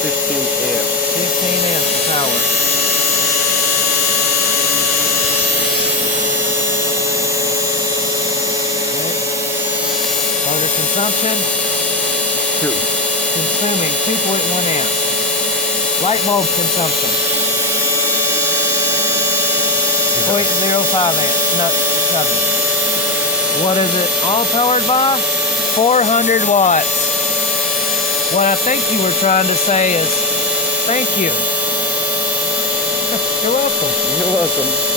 15 amps. 15 amps of power. Okay. Motor consumption, 2. consuming 2.1 amps. Light bulb consumption, 0.05 amps. Nothing. What is it all powered by? 400 watts. What I think you were trying to say is, thank you. You're welcome. You're welcome.